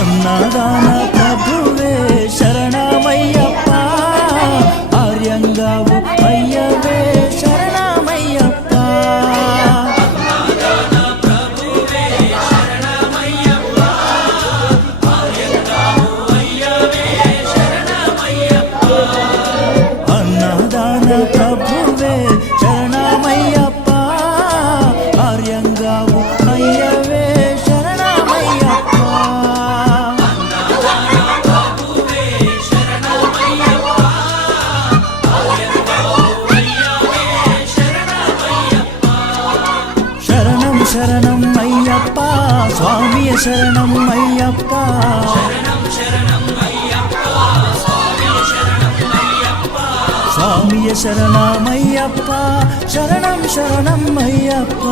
అన్నదాన ప్రభువే శరణమయ్యప్ప ఆర్యంగావు అయ్యవే శరణమయ్యప్ప అన్నదాన ప్రభువే శరణమయ్యప్ప ఆర్యంగావు అయ్యవే శరణమయ్యప్ప శరణం శరణం అయ్యప్ప స్వామియ శరణం అయ్యప్ప స్వామియ శరణమయ్యప్ప శరణం శరణం అయ్యప్ప